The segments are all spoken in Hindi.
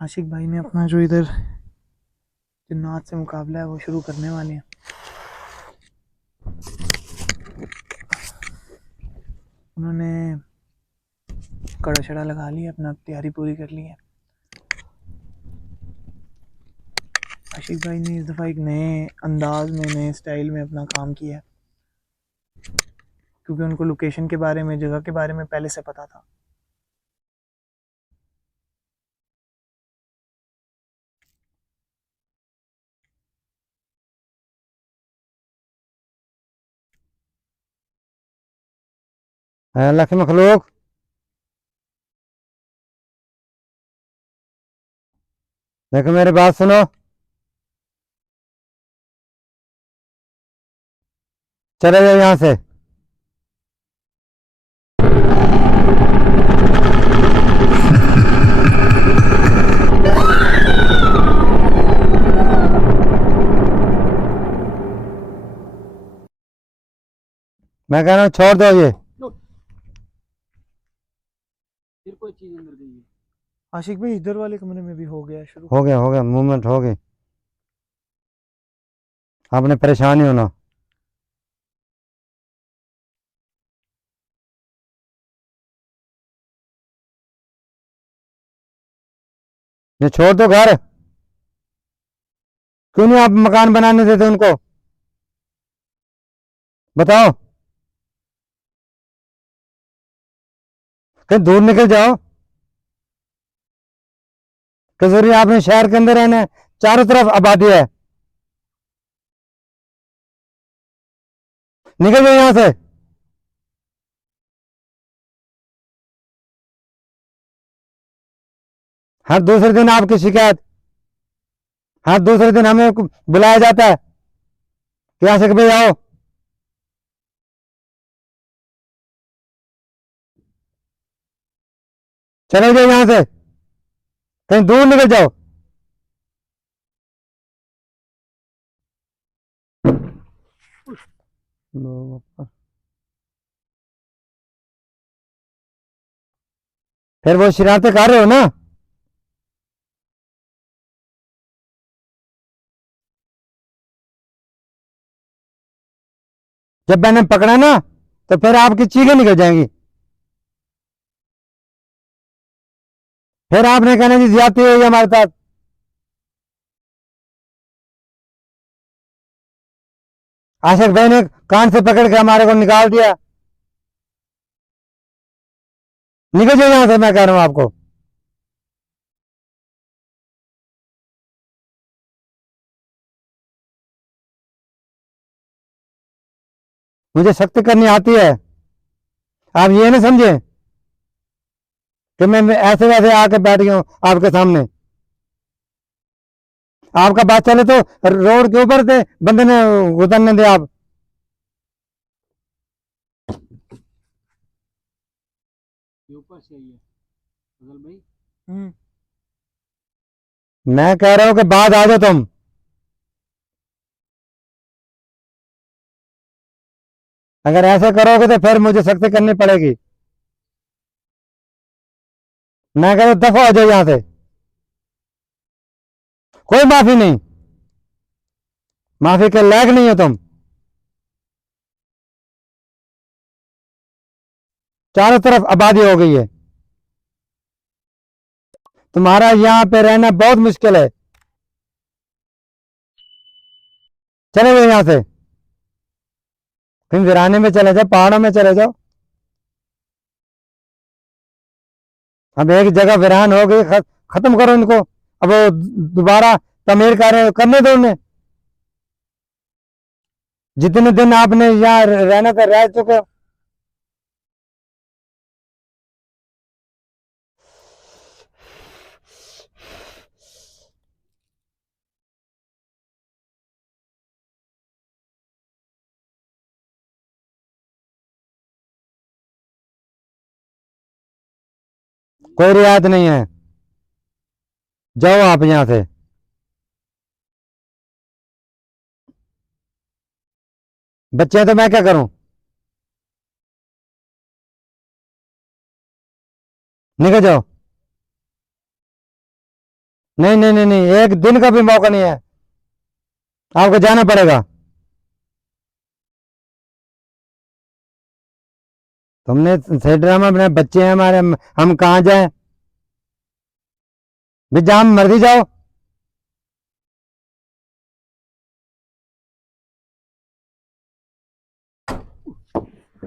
आशिक भाई ने अपना जो इधर जिन्नात से मुकाबला है वो शुरू करने वाले हैं। उन्होंने कड़ा शड़ा लगा लिया, अपना तैयारी पूरी कर ली है। आशिक भाई ने इस दफ़ा एक नए अंदाज में, नए स्टाइल में अपना काम किया है, क्योंकि उनको लोकेशन के बारे में, जगह के बारे में पहले से पता था। अल्लाह के मखलूक, देखो मेरी बात सुनो। चले जाओ यहाँ से। मैं कह रहा हूँ छोड़ दो ये। फिर कोई चीज़ अंदर गई है। आशिक भाई इधर वाले कमरे में भी हो गया शुरू। हो गया मूवमेंट हो गई। आपने परेशान ही होना। ये छोड़ दो घर। क्यों नहीं आप मकान बनाने देते उनको? बताओ। कहीं दूर निकल जाओ। कि जरूरी आपने शहर के अंदर रहना है? चारों तरफ आबादी है। निकल जाओ यहाँ से। हर दूसरे दिन आपकी शिकायत। हर दूसरे दिन हमें बुलाया जाता है कि यहाँ से भाई आओ। चले जाओ यहाँ से। कहीं दूर निकल जाओ। फिर वो शरारतें कर रहे हो ना? जब मैंने पकड़ा ना तो फिर आपकी चीखें निकल जाएंगी। फिर आपने कहना जी ज्यादती हुई हमारे साथ। आशिक भाई ने कान से पकड़ के हमारे को निकाल दिया। निकल जाओ यहां से, मैं कह रहा हूं आपको। मुझे सख्त करनी आती है। आप ये ना समझे कि मैं ऐसे वैसे आके बैठ गया हूं आपके सामने। आपका बात चले तो रोड के ऊपर से बंदे ने उतरने दे आप। ऊपर से ही है फजल भाई। हम्म। मैं कह रहा हूं कि बाद आ जाओ तुम। अगर ऐसे करोगे तो फिर मुझे सख्ती करनी पड़ेगी। मैं कह रहा हूं दफा हो जाओ यहां से। कोई माफी नहीं। माफी के लायक नहीं हो तुम। चारों तरफ आबादी हो गई है। तुम्हारा यहाँ पे रहना बहुत मुश्किल है। चले जाओ यहाँ से। कहीं वीराने में चले जाओ, पहाड़ों में चले जाओ। अब एक जगह वीरान हो गई, खत्म करो इनको। अब वो दोबारा तमीर करने दो उन्हें। जितने दिन आपने यहाँ रहना था रह चुके हो। कोई रियायत नहीं है। जाओ आप यहाँ से। बच्चे तो मैं क्या करूं? निकल जाओ। नहीं नहीं नहीं नहीं, एक दिन का भी मौका नहीं है, आपको जाना पड़ेगा। तुमने सही ड्रामा बनाया, बच्चे हैं हमारे, हम कहाँ जाएं? भी जहाँ मर्जी जाओ।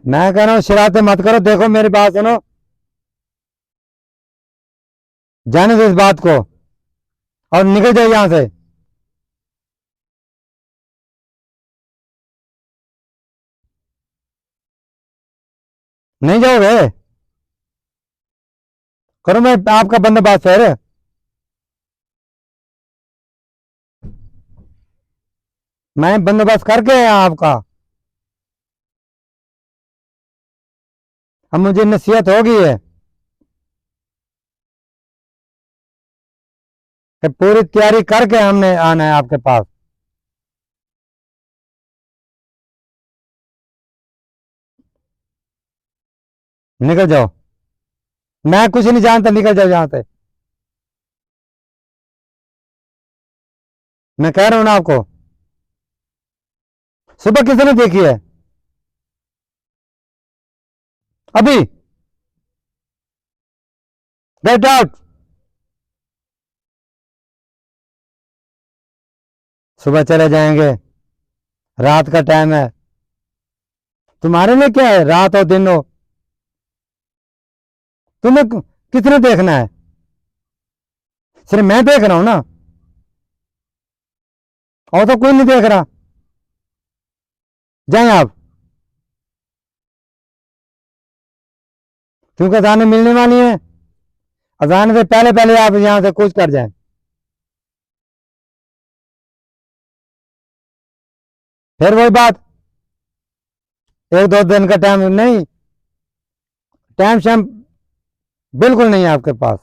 मैं कह रहा हूँ शरारतें मत करो, देखो मेरी बात सुनो, जाने दो इस बात को और निकल जाओ यहाँ से। नहीं जाओगे? करो मैं आपका बंदोबस्त फिर। मैं बंदोबस्त करके आया आपका। अब मुझे नसीहत हो गई है कि पूरी तैयारी करके हमने आना है आपके पास। निकल जाओ, मैं कुछ नहीं जानता, निकल जाओ यहाँ से। मैं कह रहा हूँ ना आपको, सुबह किसने देखी है? अभी गेट आउट। सुबह चले जाएंगे, रात का टाइम है, तुम्हारे लिए क्या है रात और दिन हो? तुम्हें किसने देखना है? सिर्फ मैं देख रहा हूं ना, और तो कोई नहीं देख रहा। जाएं आप, क्योंकि अजानें मिलने वाली हैं, अजान से पहले पहले आप यहां से कूच कर जाएं। फिर वही बात, एक दो दिन का टाइम नहीं, टाइम शाम बिल्कुल नहीं है आपके पास।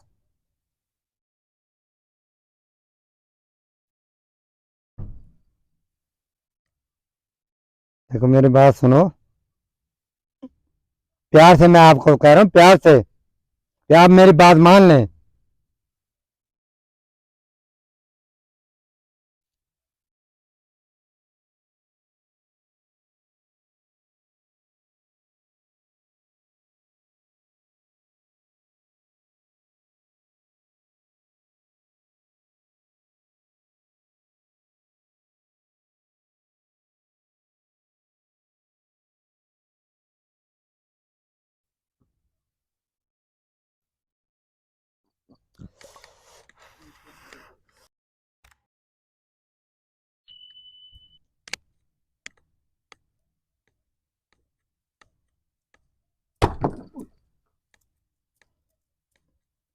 देखो मेरी बात सुनो, प्यार से मैं आपको कह रहा हूं, प्यार से, कि आप मेरी बात मान लें।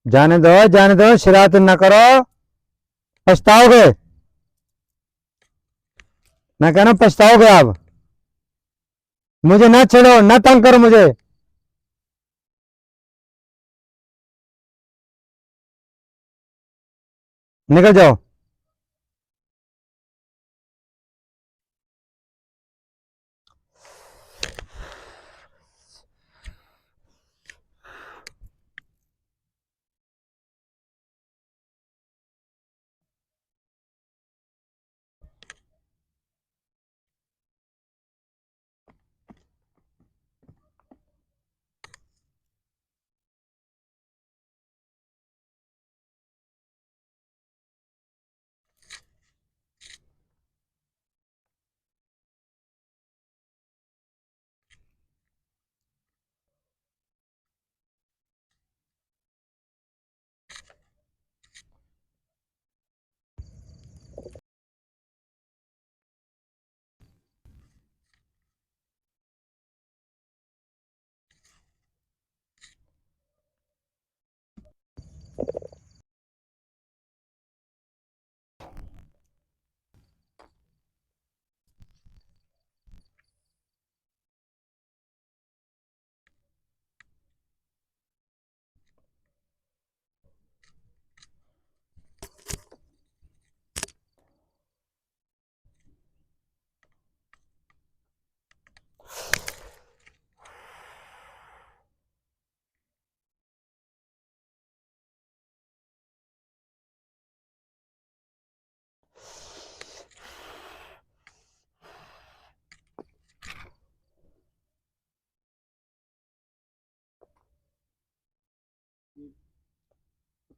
जाने दो, जाने दो, शरारत न करो, पछताओगे। मैं कह रहा हूं पछताओगे आप। मुझे ना छेड़ो, ना तंग करो मुझे। निकल जाओ।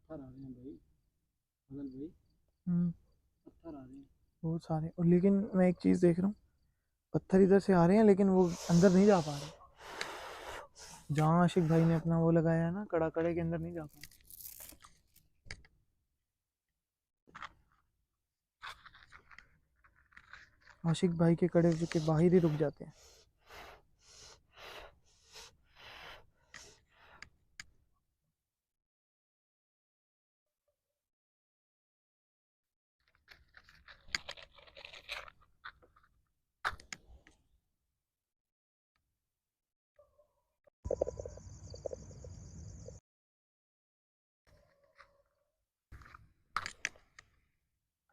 पत्थर आ रहे हैं भाई, फजल भाई, हम्म, पत्थर आ रहे हैं। बहुत सारे। और लेकिन मैं एक चीज़ देख रहा हूँ, पत्थर इधर से आ रहे हैं लेकिन वो अंदर नहीं जा पा रहे। जहाँ आशिक भाई ने अपना वो लगाया है ना, कड़ा, कड़े के अंदर नहीं जा पा रहे। आशिक भाई के कड़े के बाहर ही रुक जाते हैं।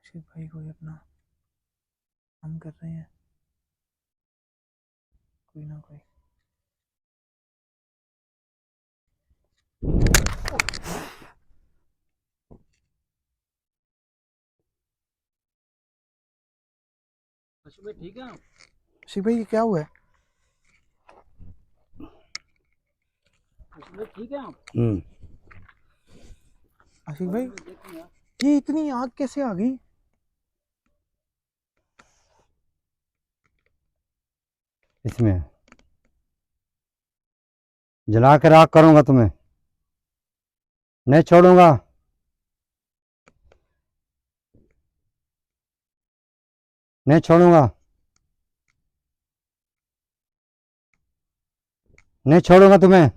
आशिक भाई कोई अपना काम कर रहे हैं, कोई ना कोई। आशिक भाई ठीक है आप? आशिक भाई ये क्या हुआ है? आशिक भाई ठीक है आप? आशिक भाई देखो यार, ये इतनी आग कैसे आ गई? इसमें जला के राख करूंगा तुम्हें, नहीं छोड़ूंगा। नहीं छोड़ूंगा, नहीं छोड़ूंगा तुम्हें।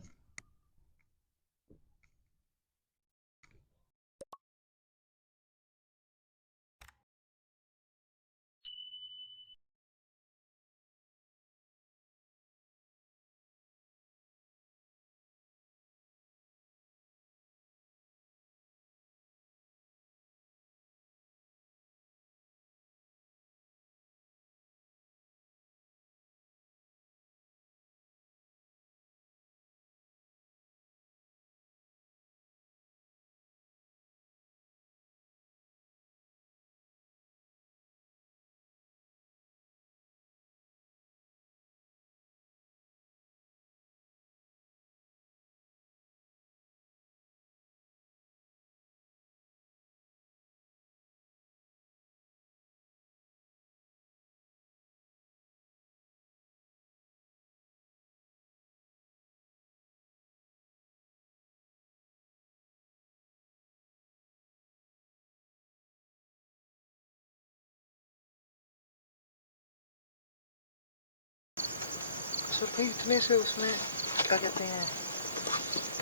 सर भाई इतने से उसमें क्या कहते हैं,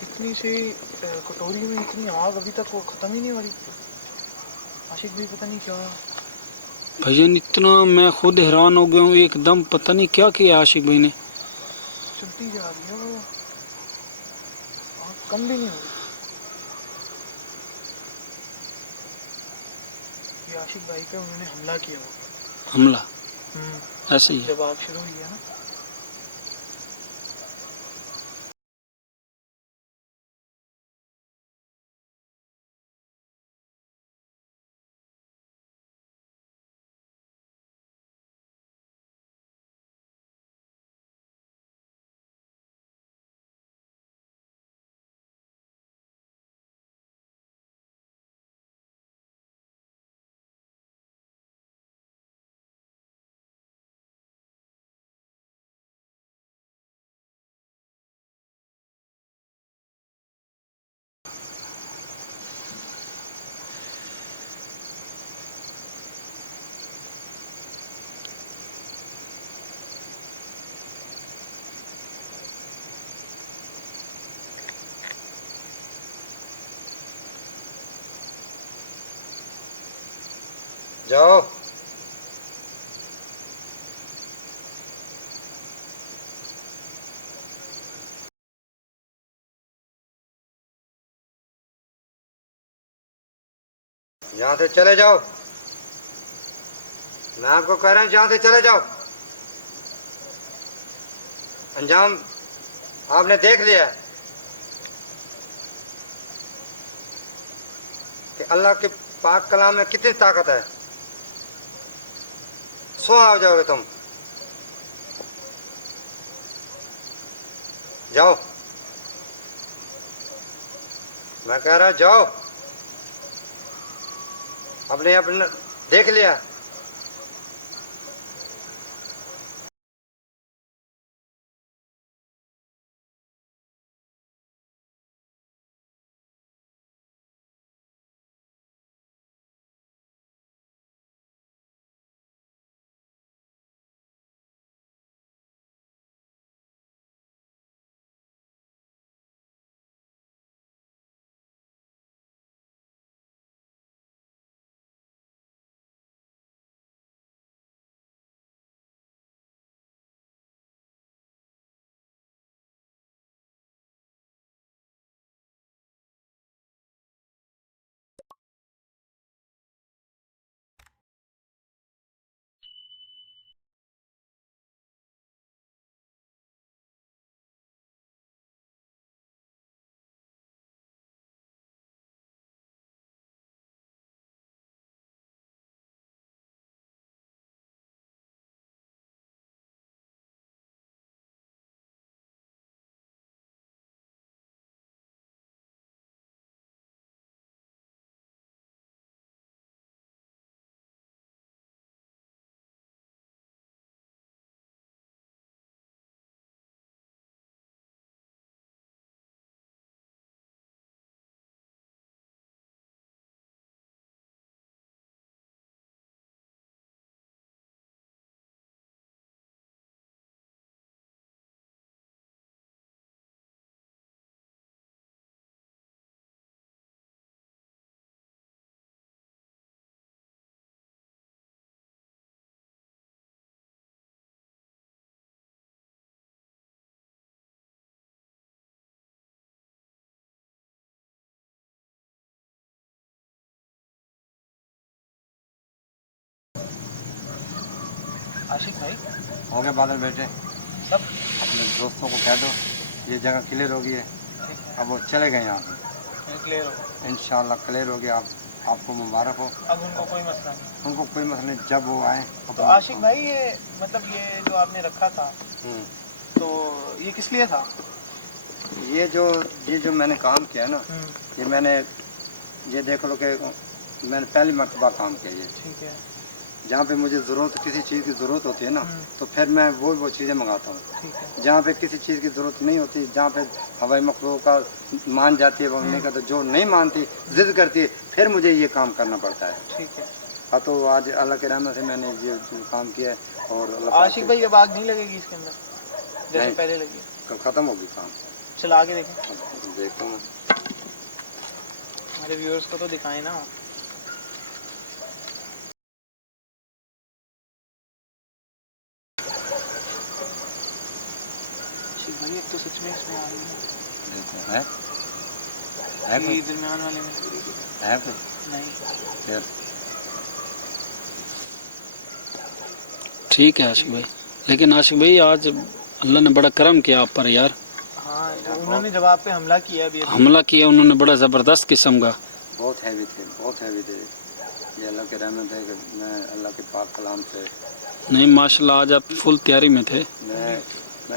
इतनी सी कटोरी में इतनी आग अभी तक वो ख़त्म ही नहीं हो रही। आशिक भाई पता नहीं क्या। भजन इतना मैं खुद हैरान हो गया हूँ एकदम, पता नहीं क्या किया आशिक भाई ने। चलती जा रही है वो, आग कम भी नहीं हो रही। ये आशिक भाई पे उन्होंने हमला किया हुआ। हमला ऐसे ही है। जब आग शुरू हुई है ना, जाओ। यहाँ से चले जाओ, मैं आपको कह रहा हूँ यहाँ से चले जाओ। अंजाम आपने देख लिया कि अल्लाह के पाक कलाम में कितनी ताकत है। सो आ जाओगे तुम, जाओ। मैं कह रहा हूँ जाओ। अपने अपने देख लिया। आशिक भाई हो गए बादल बेटे, सब अपने दोस्तों को कह दो ये जगह क्लियर हो गई है। अब वो चले गए यहाँ से, क्लियर हो, इंशाल्लाह क्लियर हो गया। आपको मुबारक हो। अब उनको कोई मसला नहीं। उनको कोई मसला नहीं, जब वो आए। तो आशिक भाई ये मतलब ये जो आपने रखा था तो ये किस लिए था? ये जो मैंने काम किया ना, ये मैंने ये देख लो कि मैंने पहली मर्तबा काम किया ये। ठीक है। जहाँ पे मुझे ज़रूरत किसी चीज़ की ज़रूरत होती है ना, तो फिर मैं वो चीज़ें मंगाता हूँ। ठीक है। जहाँ पे किसी चीज़ की ज़रूरत नहीं होती, जहाँ पे हवाई मखलूक का मान जाती है बोलने का, तो जो नहीं मानती जिद करती है, फिर मुझे ये काम करना पड़ता है। ठीक है। हाँ, तो आज अल्लाह के रहमत से मैंने ये काम किया है। और आशिक भाई अब आग नहीं लगेगी इसके अंदर जैसे पहले लगी? कल ख़त्म होगी काम। चला आगे देखें, देखता हूँ। हमारे व्यूअर्स को तो दिखाएं ना। भाई अब तो सच में इसमें आ गई देखो है ये दरमियान वाले में है फिर नहीं। फिर ठीक है आशिक भाई, लेकिन आशिक भाई आज अल्लाह ने बड़ा करम किया आप पर यार। हाँ उन्होंने जब आप पे हमला किया अभी हमला किया उन्होंने बड़ा ज़बरदस्त किस्म का। बहुत हैवी थे, बहुत हैवी थे। ये अल्लाह के रहमत है कि मैं अल्लाह के पाक कलाम से नहीं माशाल्लाह आज आप फुल तैयारी में थे। मैं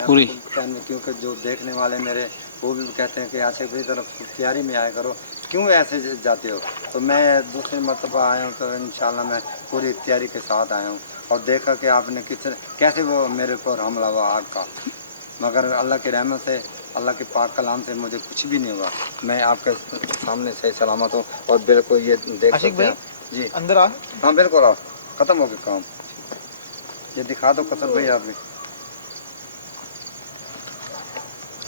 पूरी क्योंकि जो देखने वाले मेरे वो भी कहते हैं कि आशिक भाई तरफ तैयारी में आया करो, क्यों ऐसे जाते हो। तो मैं दूसरी मरतबा आया हूँ, तो इंशाल्लाह मैं पूरी तैयारी के साथ आया हूँ और देखा कि आपने कैसे वो मेरे ऊपर हमला हुआ आग का, मगर अल्लाह की रहमत से, अल्लाह के पाक कलाम से मुझे कुछ भी नहीं हुआ। मैं आपके सामने सही सलामत हूँ और बिल्कुल ये देख सकते हैं जी। अंदर आ। हाँ बिल्कुल आओ, ख़त्म हो गया काम। ये दिखा दो कसर भाई आप भी।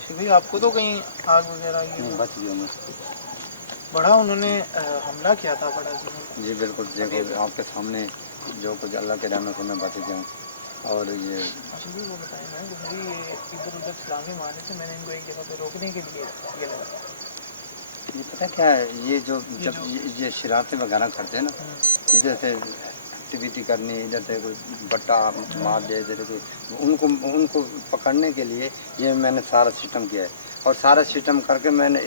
भाई आपको तो कहीं आग वगैरह बच गया मैं। बड़ा उन्होंने हमला किया था बड़ा जी बिल्कुल, देखो आपके सामने जो कुछ अल्लाह के रहमत से मैं बच गया हूँ। और ये वो बताया ना कि भाई ये इधर उधर सलामी मारने से मैंने इनको एक जगह पे रोकने के लिए ये लगा। ये पता क्या है, ये जो जब ये शरारतें वगैरह करते हैं ना, इधर से एक्टिविटी करनी, इधर से कोई बट्टा मार दे, इधर से उनको पकड़ने के लिए ये मैंने सारा सिस्टम किया है। और सारा सिस्टम करके मैंने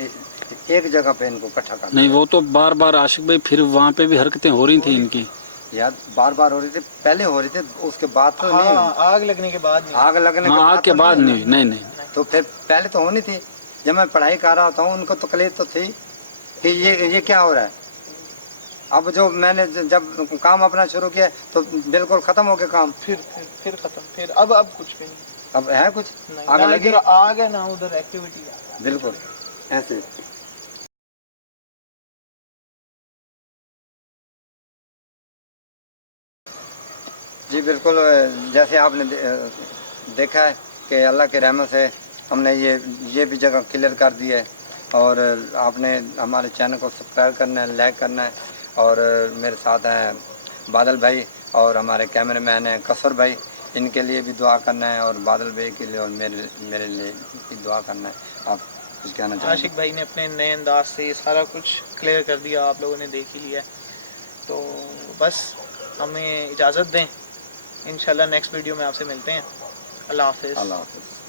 एक जगह पे इनको इकट्ठा कर। नहीं वो तो बार बार आशिक भाई फिर वहाँ पे भी हरकतें हो रही थी इनकी यार, बार बार हो रही थी, पहले हो रही थी, उसके बाद तो हाँ, नहीं। आग लगने के बाद नहीं। आग के बाद नहीं। नहीं तो फिर पहले तो होनी थी। जब मैं पढ़ाई कर रहा होता हूँ उनको तकलीफ तो थी कि ये क्या हो रहा है। अब जो मैंने जब काम अपना शुरू किया तो बिल्कुल खत्म हो गया काम। फिर खत्म, फिर अब कुछ भी नहीं। अब है कुछ नहीं, आगे ना लगी इधर आग है ना उधर एक्टिविटी है। बिल्कुल ऐसे। जी बिल्कुल, जैसे आपने देखा है कि अल्लाह के रहमत से हमने ये भी जगह क्लियर कर दी है। और आपने हमारे चैनल को सब्सक्राइब करना है, लाइक करना है। और मेरे साथ हैं बादल भाई और हमारे कैमरामैन हैं कसर भाई, इनके लिए भी दुआ करना है और बादल भाई के लिए और मेरे लिए भी दुआ करना है। आप कुछ कहना चाहेंगे? आशिक भाई ने अपने नए अंदाज से ये सारा कुछ क्लियर कर दिया, आप लोगों ने देख ही लिया। तो बस हमें इजाज़त दें, इंशाल्लाह नेक्स्ट वीडियो में आपसे मिलते हैं। अल्लाह हाफिज़। अल्लाह हाफिज़।